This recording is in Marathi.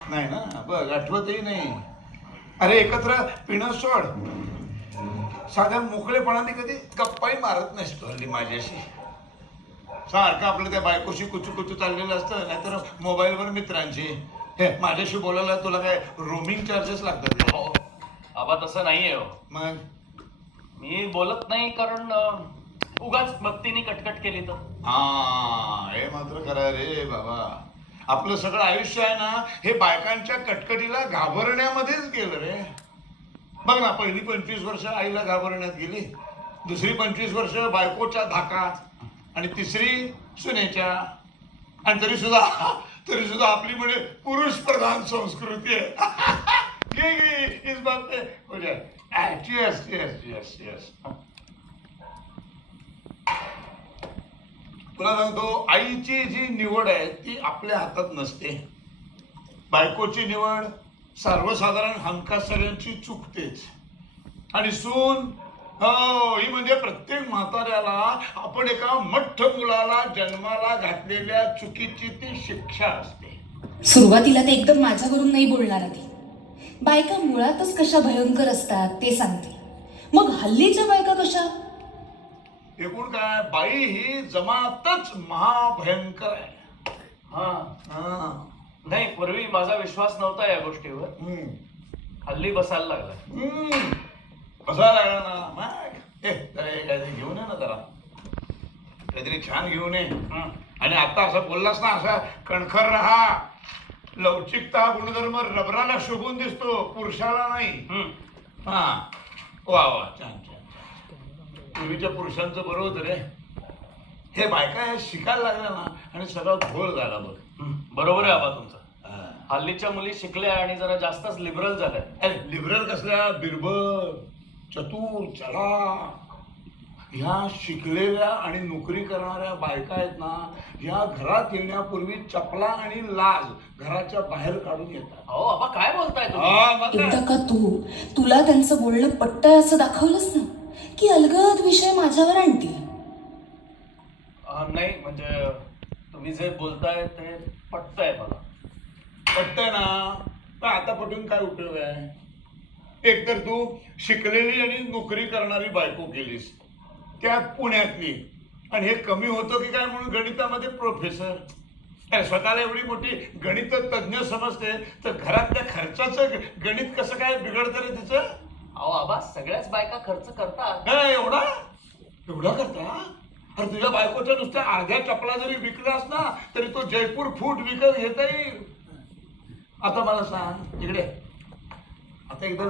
नाही ना, बघ आठवतही नाही. अरे एकत्र पिणं सोड, साध्या मोकळेपणाने कधी गप्पाही मारत नसतो हल्ली माझ्याशी. सारखं आपलं त्या बायकोशी कुचू कुचू चाललेलं असतं, नाहीतर मोबाईलवर मित्रांशी. हे माझ्याशी बोलायला तुला काय रोमिंग चार्जेस लागतात का? हो आबा तसं नाहीये हो. मग मी बोलत नाही कारण उगाच भक्तीने कटकट केली तर. हा, हे मात्र खरं रे बाबा. आपलं सगळं आयुष्य आहे ना, हे बायकांच्या कटकटीला घाबरण्यामध्येच गेलं रे. बघ ना, पहिली 25 वर्ष आईला घाबरण्यात गेली, दुसरी 25 वर्ष बायकोच्या धाकात, आणि तिसरी सुनेच्या. आणि तरी सुद्धा आपली म्हणजे पुरुष प्रधान संस्कृती आहे. इस बात पे हो जाए. Cheers, cheers, cheers, cheers. तुला सांगतो, आईची जी निवड आहे ती आपल्या हातात नसते. बायकोची निवड सर्वसाधारण हमखास सगळ्यांची चुकतेच. आणि सून, हो, ही म्हणजे प्रत्येक म्हाताऱ्याला आपण एका मठ्ठ मुलाला जन्माला घातलेल्या चुकीची ती शिक्षा असते. सुरुवातीला ते एकदम माझ्यावरून नाही बोलणार. आधी बायका मुळातच कशा भयंकर असतात ते सांगते, मग हल्लीच्या बायका कशा. एकूण काय, बाई ही जमातच महाभयंकर आहे. हा नाही, पूर्वी माझा विश्वास नव्हता या गोष्टीवर, हल्ली बसायला लागला. बसायला लागला ना. मग काहीतरी घेऊन ये ना, जरा काहीतरी छान घेऊन ये. आणि आता असं बोललास ना, असा कणखर राहा. लवचिकता हा गुणधर्म रबराला शोभून दिसतो, पुरुषाला नाही. हा, वा वा, छान छान छान. पूर्वीच्या पुरुषांचं बरं होतं रे. हे बायका हे शिकायला लागल्या ना, आणि सगळा घोळ झाला बघ. बरोबर आहे आबा तुमचं. हल्लीच्या मुली शिकल्या आणि जरा जास्तच लिबरल झाल्या. अरे लिबरल कसल्या, बिरबल, चतुर, चला. ह्या शिकलेल्या आणि नोकरी करणाऱ्या बायका आहेत ना, ह्या घरात येण्यापूर्वी चपला आणि लाज घराच्या बाहेर काढून येतात. अहो आबा काय बोलताय तुम्ही? एकदा का तुला त्यांचं बोलणं पटतंय असं दाखवलंच ना, की अलगद विषय माझ्यावर आणतील. नाही म्हणजे तुम्ही जे बोलताय ते पटतंय मला. पटतंय ना, पण आता पटून काय उपयोग आहे. एकतर तू शिकलेली आणि नोकरी करणारी बायको केलीस, त्यात पुण्यातली. आणि हे कमी होतं की काय म्हणून गणितामध्ये प्रोफेसर. स्वतःला एवढी मोठी गणित तज्ज्ञ समजते, तर घरातल्या खर्चाचं गणित कसं काय बिघडतं रे तिचं. अहो आबा सगळ्याच बायका खर्च करतात. एवढा एवढा करता. अरे तुझ्या बायकोच्या नुसत्या अर्ध्या चपला जरी विकलास ना, तरी तो जयपूर फूट विकत घेता येईल. आता मला सांग, इकडे आता एकदा